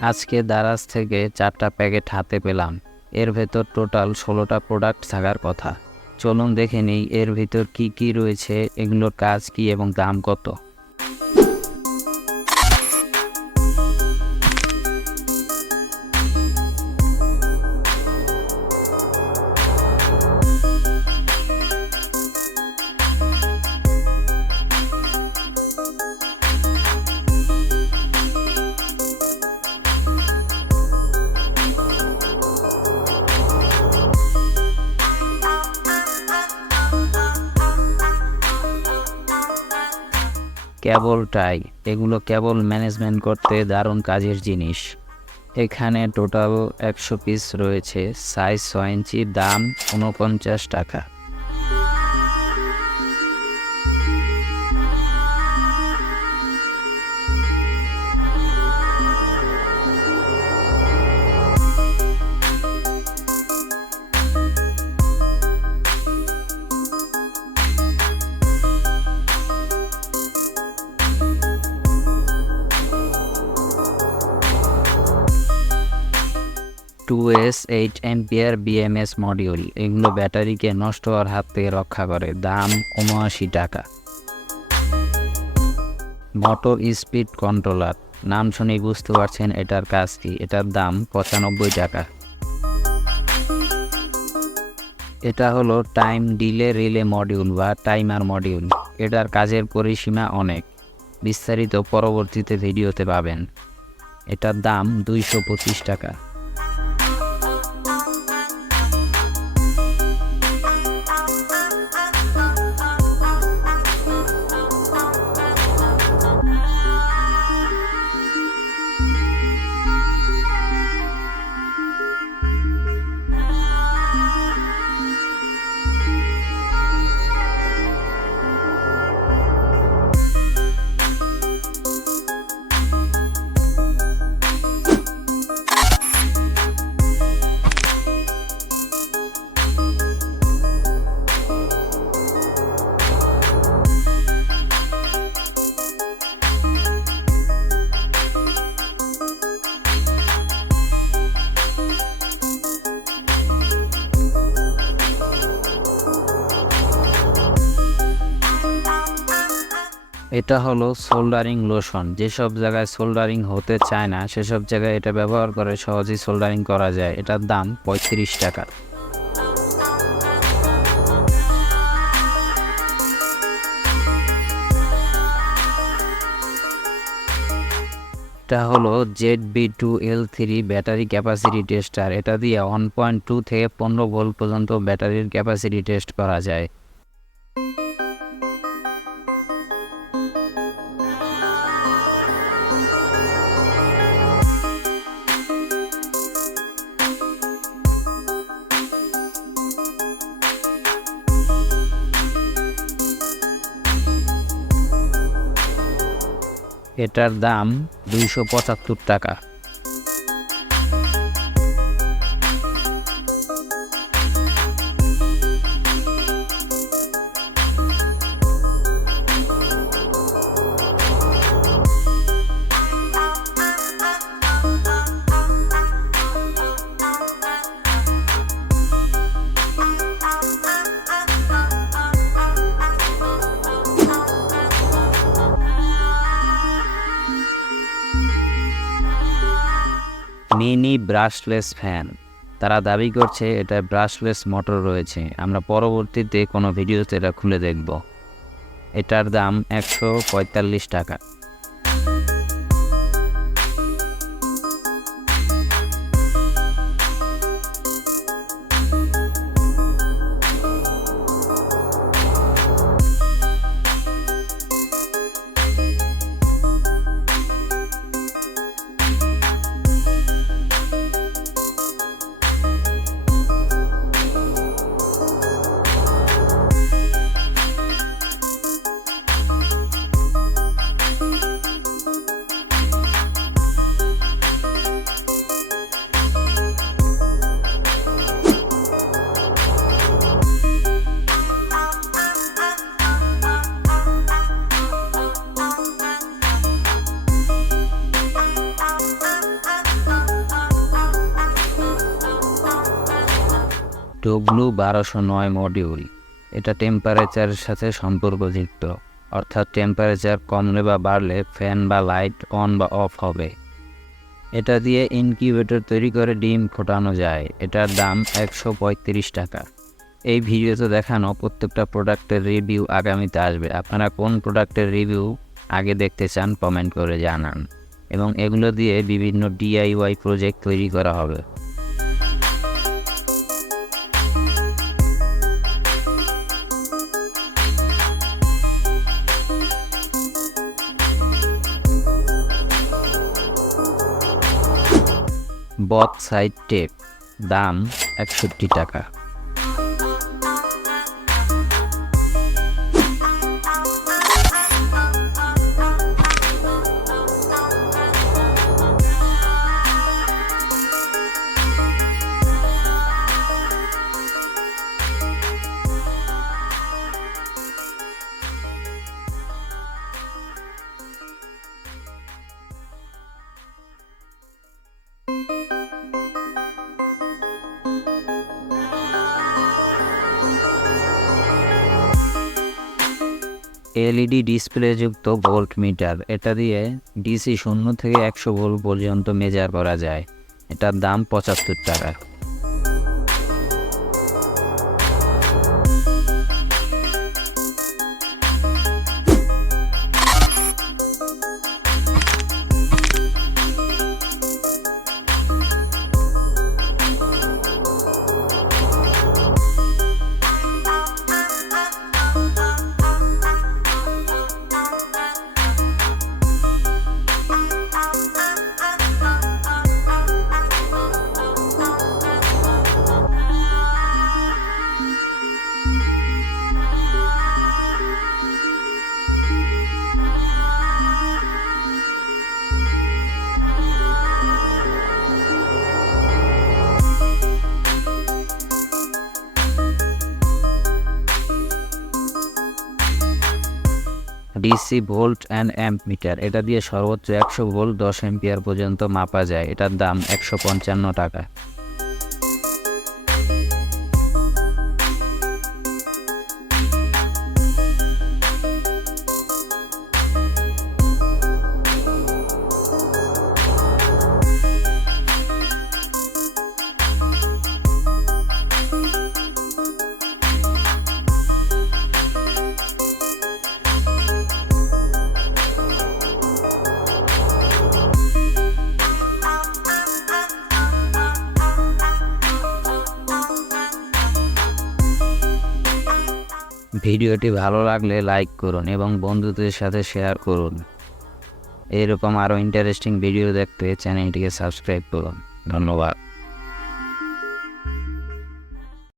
আজকে দারাজ থেকে 4টা প্যাকেট হাতে পেলাম। এর ভেতর টোটাল 16টা প্রোডাক্ট থাকার কথা। চলুন দেখে নিই এর ভিতর কি কি রয়েছে, এগুলোর কাজ কি এবং দাম কত। কেবল টাই, এগুলো কেবল ম্যানেজমেন্ট করতে দারুণ কাজের জিনিস। এখানে টোটাল 100 পিস রয়েছে, সাইজ 6 ইঞ্চি, দাম 49 টাকা। Two S 8 ampere BMS module, এগুলো ব্যাটারিকে নষ্ট হওয়ার হাত থেকে রক্ষা করে, দাম 79 টাকা। মোটর স্পিড কন্ট্রোলার, নাম শুনেই বুঝতে পারছেন এটার কাজ কি। এটার দাম 95 টাকা। এটা হলো টাইম ডিলে রিলে মডিউল বা টাইমার মডিউল। এটার কাজের পরিসীমা অনেক, বিস্তারিত পরবর্তীতে ভিডিওতে পাবেন। এটার দাম 225 টাকা। এটা হলো সোল্ডারিং লোশন। যেসব জায়গায় সোল্ডারিং হতে চায় না সেসব জায়গায় এটা ব্যবহার করে সহজেই সোল্ডারিং করা যায়। এটার দাম 35 টাকা। এটা হলো ZB2L3 ব্যাটারি ক্যাপাসিটি টেস্টার। এটা দিয়ে 1.2 থেকে 15 ভোল্ট পর্যন্ত ব্যাটারির ক্যাপাসিটি টেস্ট করা যায়। এটার দাম 275 টাকা। মিনি ব্রাশলেস ফ্যান, তারা দাবি করছে এটা ব্রাশলেস মোটর রয়েছে। আমরা পরবর্তীতে কোনো ভিডিওতে এটা খুলে দেখব। এটার দাম 145 টাকা। W1209 module. এটা টেম্পারেচারের সাথে সম্পর্কযুক্ত, অর্থাৎ টেম্পারেচার কমলে বা বাড়লে ফ্যান বা লাইট অন বা অফ হবে। এটা দিয়ে ইনকিউবেটর তৈরি করে ডিম ফোটানো যায়। এটার দাম 135 টাকা। এই ভিডিওতে দেখানো প্রত্যেকটা প্রোডাক্টের রিভিউ আগামীতে আসবে। আপনারা কোন প্রোডাক্টের রিভিউ আগে দেখতে চান কমেন্ট করে জানান, এবং এগুলো দিয়ে বিভিন্ন DIY প্রজেক্ট তৈরি করা হবে। বথ সাইড টেপ, দাম 61 টাকা। LED ডিসপ্লেযুক্ত ভোল্ট মিটার, এটা দিয়ে DC 0 থেকে 100 ভোল্ট পর্যন্ত মেজার করা যায়। এটার দাম 75 টাকা। DC volt and amp meter, এটা দিয়ে সর্বোচ্চ 100 ভোল্ট 10 অ্যাম্পিয়ার পর্যন্ত মাপা যায়। এটার দাম 155 টাকা। ভিডিওটি ভালো লাগলে লাইক করুন এবং বন্ধুদের সাথে শেয়ার করুন। এরকম আরও ইন্টারেস্টিং ভিডিও দেখতে চ্যানেলটিকে সাবস্ক্রাইব করুন। ধন্যবাদ।